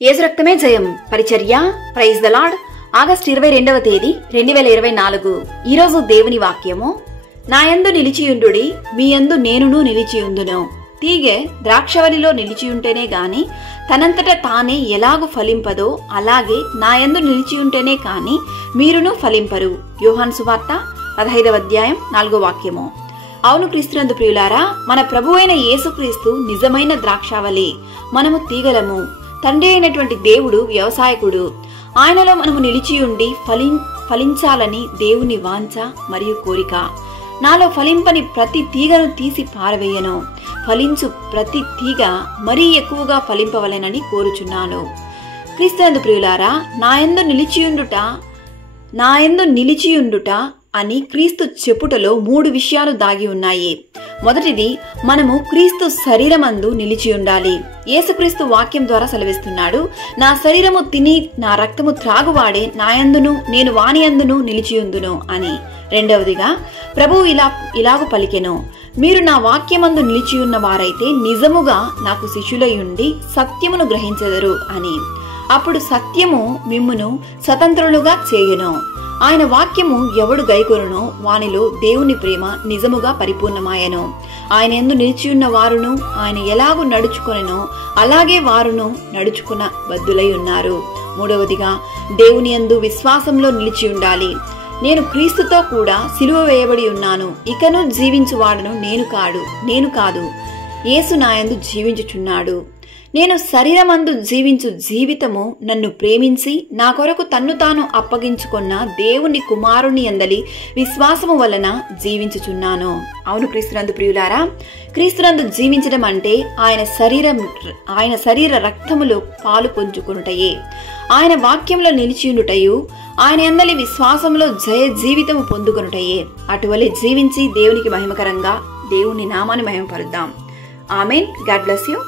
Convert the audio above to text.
యేసు రక్తమే జయం పరిచర్య. Praise the lord. ఆగస్టు 22వ తేదీ 2024. ఈరోజు దేవుని వాక్యము, నా యందు నిలిచియుండుడి, మీ యందు నేనును నిలిచియుందును. తీగె ద్రాక్షవల్లిలో నిలిచియుంటేనే గాని తనంతట తానే ఎలాగు ఫలింపదో, అలాగే నా యందు నిలిచియుంటేనే కాని మీరును ఫలింపరు. యోహాను సువార్త 15వ అధ్యాయం 4వ వాక్యము. అవును క్రీస్తునందు ప్రియులారా, మన ప్రభు అయిన యేసుక్రీస్తు నిజమైన ద్రాక్షావళి, మనము తీగలము. తండ్రి అయినటువంటి దేవుడు వ్యవసాయకుడు. ఆయనలో మనము నిలిచియుండి ఫలించాలని దేవుని వాంఛ మరియు కోరిక. నాలో ఫలింపని ప్రతి తీగను తీసి పారవేయను, ఫలించు ప్రతి తీగ మరీ ఎక్కువగా ఫలింపవలెనని కోరుచున్నాను. క్రీస్తునందు ప్రియులారా, నా యందు నిలిచియుండుట అని క్రీస్తు చెప్పుటలో 3 విషయాలు దాగి ఉన్నాయి. మొదటిది, మనము క్రీస్తు శరీరమందు నిలిచి ఉండాలి. యేసుక్రీస్తు వాక్యం ద్వారా సెలవిస్తున్నాడు, నా శరీరము తిని నా రక్తము త్రాగువాడే నాయందును నేను వానియందును నిలిచియుందును అని. రెండవదిగా, ప్రభువు ఇలాగు పలికెను, మీరు నా వాక్యమందు నిలిచియున్న వారైతే నిజముగా నాకు శిష్యులయుండి సత్యమును గ్రహించెదరు అని. అప్పుడు సత్యము మిమ్మును స్వతంత్రులుగా చేయును. ఆయన వాక్యము ఎవడు గైకొనునో వానిలో దేవుని ప్రేమ నిజముగా పరిపూర్ణమాయను. ఆయన యందు నిలిచియున్న వారును ఆయన ఎలాగు నడుచుకొనెనో అలాగే వారును నడుచుకున్న బద్దులై ఉన్నారు. మూడవదిగా, దేవుని యందు విశ్వాసంలో నిలిచి ఉండాలి. నేను క్రీస్తుతో కూడా సిలువ వేయబడి ఉన్నాను. ఇకను జీవించువాడను నేను కాదు, యేసు నాయందు జీవించుచున్నాడు. నేను శరీరమందు జీవించు జీవితము నన్ను ప్రేమించి నా కొరకు తన్ను తాను అప్పగించుకున్న దేవుని కుమారుని యందలి విశ్వాసము వలన జీవించుచున్నాను. అవును క్రీస్తునందు ప్రియులారా, క్రీస్తునందు జీవించడం అంటే ఆయన శరీర రక్తములో పాలు పొంచుకొనుటయే, ఆయన వాక్యంలో నిలిచియుండుటయు, ఆయన యందలి విశ్వాసంలో జయ జీవితము పొందుకొనుటయే. అటువలే జీవించి దేవునికి మహిమకరంగా దేవుని నామాన్ని మహిమపరుద్దాం. ఆమెన్. God bless you.